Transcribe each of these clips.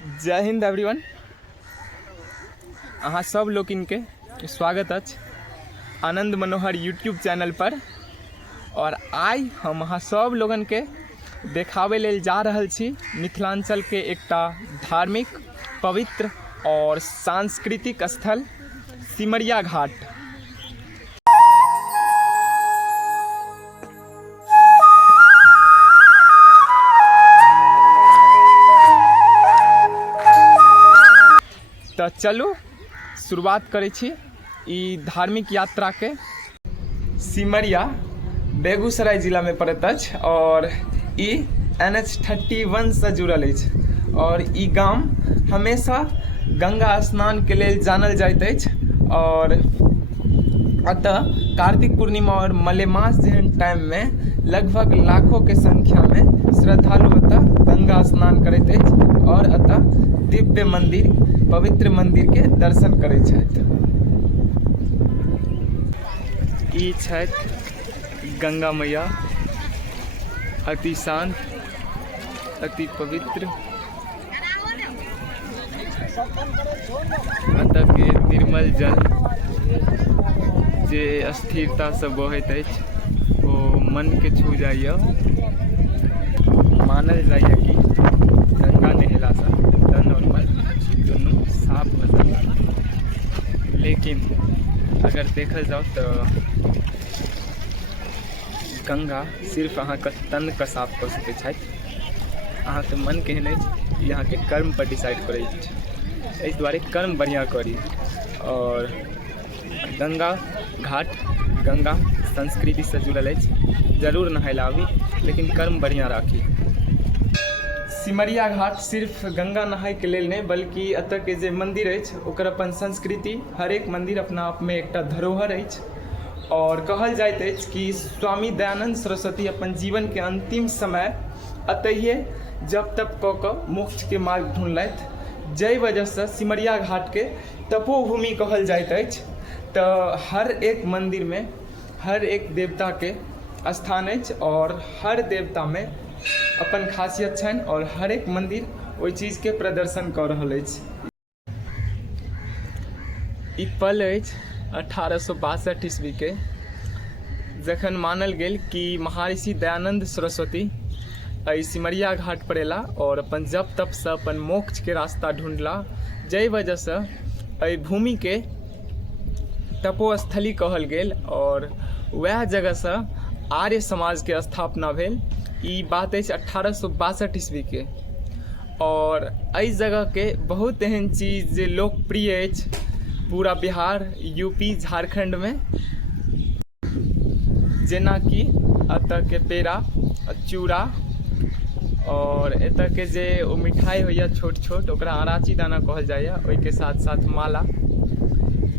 जय हिंद एवरीवन। अहाँ सब लोग इनके स्वागत अछि आनंद मनोहर यूट्यूब चैनल पर। और आई हम अहाँ सब लोगन के देखावे लेल जा रहल छी मिथिलांचल के एकटा धार्मिक, पवित्र और सांस्कृतिक स्थल सिमरिया घाट। तो चलू शुरुआत करै छी ई धार्मिक यात्रा के। सिमरिया बेगूसराय जिला में पड़ैत अछि और ई NH31 से जुड़ल अछि और ई गाम हमेशा गंगा स्नान के लेल जानल जाइत अछि। और अतः कार्तिक पूर्णिमा और मलेमास जेहन टाइम में लगभग लाखों के संख्या में श्रद्धालु अतः गंगा स्नान करैत अछि और अतः दिव्य मंदिर, पवित्र मंदिर के दर्शन करैत छथि। ई छथि गंगा मैया, अति शांत, अति पवित्र। अतः के निर्मल जल जे स्थिरता से बहैत अछि ओ मन के छू जाइए। मानल जाइए कि गंगा नहेला से तन और मन दोनों साफ भऽ जाइए। लेकिन अगर देखल जाओ तो गंगा सिर्फ अहाँ के तन के साफ कर सकै छथि। अहाँ के मन केहन अछि ई अहाँ के कर्म पर डिसाइड करै अछि। एहि दुआरे कर्म बढ़िया करी और गंगा घाट, गंगा संस्कृति से जुड़ल अछि। जरूर नहाय आबी लेकिन कर्म बढ़िया राखी। सिमरिया घाट सिर्फ गंगा नहाय के लेल नहीं बल्कि अतः के जे मंदिर अछि ओकर अपन संस्कृति, हर एक मंदिर अपना आप में एकटा धरोहर अछि। और कहल जाइत अछि कि स्वामी दयानंद सरस्वती अपन जीवन के अंतिम समय अतहिए जप तप कऽ कऽ मोक्ष के मार्ग ढूंढलथि, जय वजह से सिमरिया घाट के तपोभूमि कहल जाइत अछि। तो हर एक मंदिर में हर एक देवता के स्थान अछि और हर देवता में अपन खासियत छनि और हर एक मंदिर ओहि चीज के प्रदर्शन कऽ रहल अछि। ई पल अछि 1862 ईस्वी के, जखन मानल गेल कि महर्षि दयानंद सरस्वती एहि सिमरिया घाट पर एला और अपन जप तप से अपन मोक्ष के रास्ता ढूंढला, जय वजह से एहि भूमि के तपोस्थली कहल गेल और वह जगह से आर्य समाज के स्थापना भेल। ई बात अछि 1862 ईस्वी के। और एहि जगह के बहुत एहन चीज जे लोकप्रिय अछि पूरा बिहार, यूपी, झारखंड में, जेना कि अतः के पेड़ा, चूड़ा और एतऽ के जे ओ मिठाई होइए छोट छोट ओकरा अराची दाना कहल जाइए। ओहि के साथ साथ माला,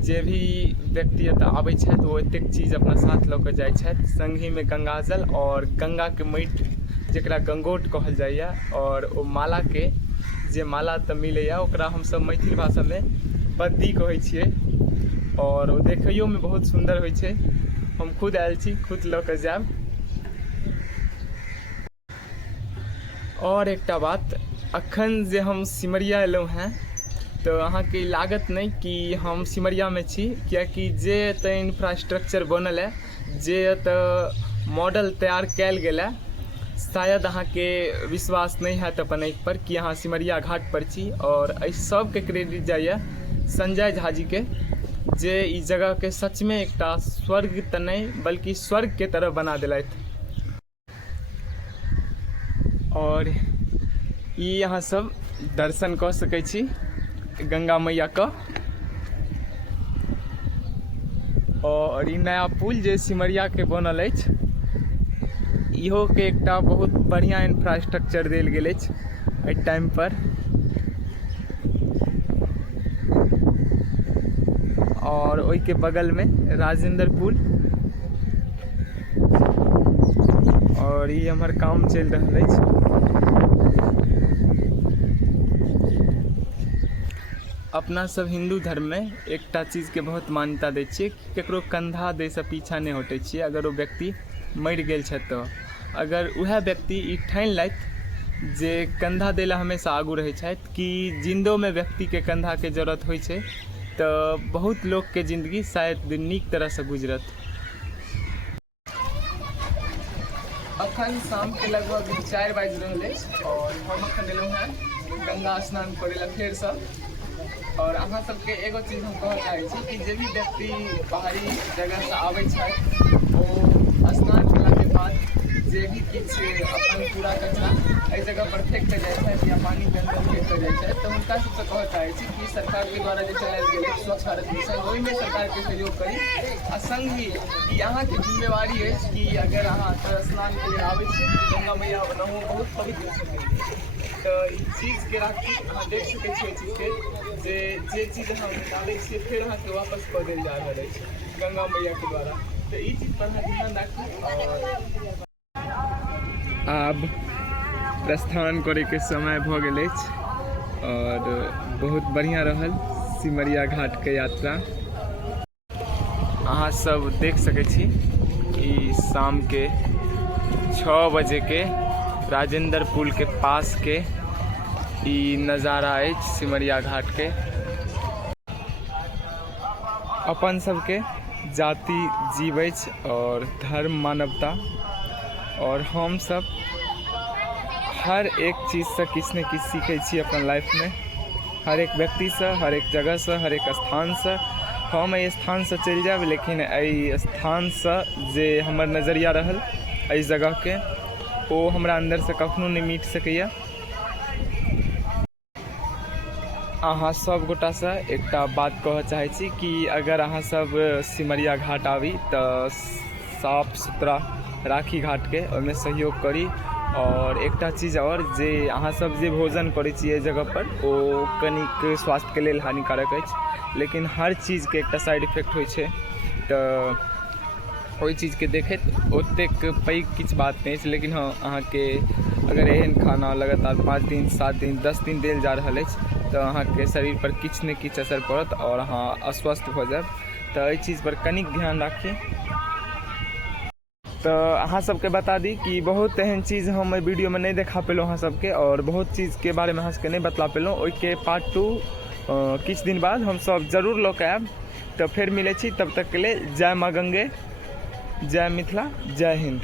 जे भी व्यक्ति एतऽ आबै छथि ओ एतेक चीज अपना साथ लऽ कऽ जाइ छथि। संगही में गंगाजल और गंगा के माटि जेकरा गंगोट कहल जाइए। और ओ माला के जे माला तऽ मिलैए ओकरा हमसब मैथिल भाषा में बद्दी कहै छियै और ओ देखैयो में बहुत सुंदर होइ छै। हम खुद आयल छी, खुद लऽ कऽ जायब। और एकटा बात, अखन जे हम सिमरिया एलहुँ हैं तो अहाँ के लागत नहीं कि हम सिमरिया में छी, कियाकि जे एतऽ इंफ्रास्ट्रक्चर बनल है, जे एतऽ मॉडल तैयार कैल गेल है, शायद अहाँ के विश्वास नहीं हैत अपन आँखि पर कि अहाँ सिमरिया घाट पर छी। और एहि सब के क्रेडिट जाइए संजय झा जी के, जे ई जगह के सच में एकटा स्वर्ग तऽ नहीं बल्कि स्वर्ग के तरह बना देलथि। और ई अहाँ सब दर्शन कऽ सकै छी गंगा मैया का। और ई नया पुल जे सिमरिया के बनल अछि इहो के एकटा बहुत बढ़िया इंफ्रास्ट्रक्चर देल गेल अछि एहि टाइम पर। और ओहि के बगल में राजेंद्र पुल। और ई हमर काम चलि रहल अछि। अपना सब हिंदू धर्म में एकटा चीज के बहुत मान्यता दै छियै कि केकरो कंधा दै से पीछा नहीं हटै छियै। अगर वो व्यक्ति मरि गेल छथि तो अगर वह व्यक्ति ई ठानि लथि जे कंधा देला हमेशा आगू रहै छथि कि जिंदोमे व्यक्तिके कंधाके जरूरत होइ छै तऽ बहुत लोकके जिंदगी शायद नीक तरहसँ गुजरत। अखन शामके लगभग 4 बाजि रहल अछि और हम अखन एलहुँ हैं गंगा स्नान करै लए फेरसँ। और अहाँ सबके एगो चीज हम कहऽ चाहै छी कि जे भी व्यक्ति बाहरी जगहसँ आबै छथि ओ स्नान केलाके बाद जे भी किछु अपन कूड़ा कचरा एहि जगह पर फेंक कऽ जाइ छथि या पानिके अंदर फेंक कऽ जाइ छथि तऽ हुनका सबसँ कहऽ चाहै छी कि सरकारके द्वारा जे चलायल गेल स्वच्छ भारत मिशन ओहिमे सरकारके सहयोग करी आ संग ही ई अहाँके जिम्मेवारी अछि कि अगर अहाँ स्नानके लेल आबै छी गंगा मैया ओनाहु बहुत पवित्र छथिन तऽ ई चीजके राखी अहाँ देख सकै छियै चीजके जे चीज अहाँ निकालै छियै फेर अहाँके वापस कऽ देल जा रहल अछि गंगा मैयाके द्वारा। तऽ ई चीज पर अहाँ ध्यान राखू। और आब प्रस्थान करैके समय भऽ गेल अछि और बहुत बढ़िआँ रहल सिमरिया घाटके यात्रा। अहाँ सब देख सकै छी ई शामके 6 बजेके राजेंद्र पुल के पास के ई नज़ारा अछि सिमरिया घाट के। अपन सबके जाति जीव अछि और धर्म मानवता और हम सब हर एक चीज़सँ किछु ने किछु सीखै छी अपन लाइफमे, हर एक व्यक्तिसँ, हर एक जगहसँ, हर एक स्थानसँ। हम एहि स्थानसँ चलि जायब लेकिन एहि स्थानसँ जे हमर नजरिया रहल एहि जगहके ओ हमरा अंदरसँ कखनो नहि मिट सकैए। अहाँ सब गोटासँ एकटा बात कहऽ चाहै छी कि अगर अहाँ सब सिमरिया घाट आबी तऽ साफ सुथरा राखी घाटके, ओहिमे सहयोग करी। और एकटा चीज और जे अहाँ सब जे भोजन करै छी एहि जगह पर ओ कनिक स्वास्थ्यके लेल हानिकारक अछि लेकिन हर चीजके एकटा साइड इफेक्ट होइ छै तऽ ओहि चीजके देखैत ओतेक पैघ किछु बात नहि अछि। लेकिन हाँ अहाँके अगर एहन खाना लगातार 5 दिन 7 दिन 10 दिन देल जा रहल अछि तऽ अहाँके शरीर पर किछु ने किछु असर पड़त और अहाँ अस्वस्थ भऽ जायब। तऽ एहि चीज पर कनिक ध्यान राखी। तो अहाँ सबके बता दी कि बहुत एहन चीज़ हम वीडियो में नहीं देखा पेलहुँ अहाँ सबके और बहुत चीज़ के बारे में अहाँ सबके नहीं बतला पेलहुँ। ओहिके पार्ट 2 किछु दिन बाद हम सब जरूर लऽ के आयब। तो फिर मिलै छी, तब तक के लिए जय माँ गंगे, जय मिथिला, जय हिंद।